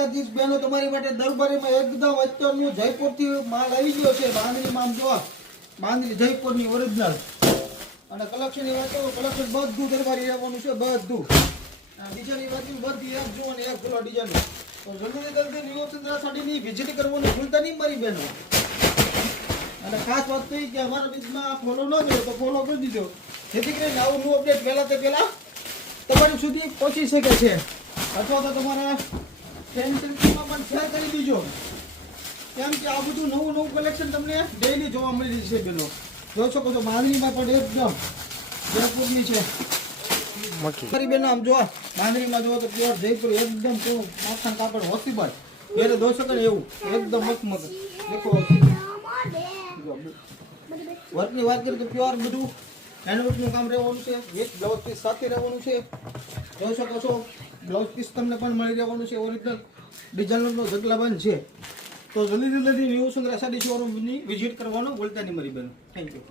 દ્વારકાધીશ બહેનો તમારી માટે દરબારીમાં એકદમ અત્યારનું જયપુરથી માલ આવી ગયો છે. બાંધણીમાં આમ જો બાંધણી જયપુરની ઓરિજિનલ અને કલેક્શનની વાત કરું કલેક્શન બધું દરબારી રહેવાનું છે બધું. બીજાની વાત બધી એક જુઓ ને એક ખુલ્લો ડિઝાઇન. તો જલ્દી ન્યુ ચંદ્રા સાડીની વિઝિટ કરવાનું ભૂલતા નહીં મારી બહેનો. અને ખાસ વાત થઈ કે અમારા બીજમાં ફોલો ન કર્યો તો ફોલો કરી દીધો જેથી કરીને આવું ન્યુ અપડેટ પહેલાં તમારી સુધી પહોંચી શકે છે. અથવા તો તમારા ફ્રેન્ડ સર્કલમાં પણ શેર કરી દીજો કેમ કે આ બધું નવું કલેક્શન તમને ડેઈલી જોવા મળી જશે બેનો. જોઈ શકો છો બાંધણીમાં પણ એકદમ જયપુરની છે મારી બેનો. આમ જો બાંધણીમાં જો તો પ્યોર જયપુર એકદમ પૂરું માખણ કાપડ હોસીબાર એટલે જોઈ શકો ને એવું એકદમ મસ્ત દેખો. વર્કની વાત કરીએ તો પ્યોર બધું હેન્ડવર્કનું કામ રહેવાનું છે. વિથ બ્લાઉઝ પીસ સાથે રહેવાનું છે. જોઈ શકો છો બ્લાઉઝ પીસ તમને પણ મળી રહેવાનું છે. ઓરિજિનલ ડિઝાઇનરનો જગલાબંધ છે. તો જલ્દી ન્યુ ચંદ્રા સાડી શોરૂમની વિઝિટ કરવાનું ભૂલતા નહીં મારી બેન. Thank you.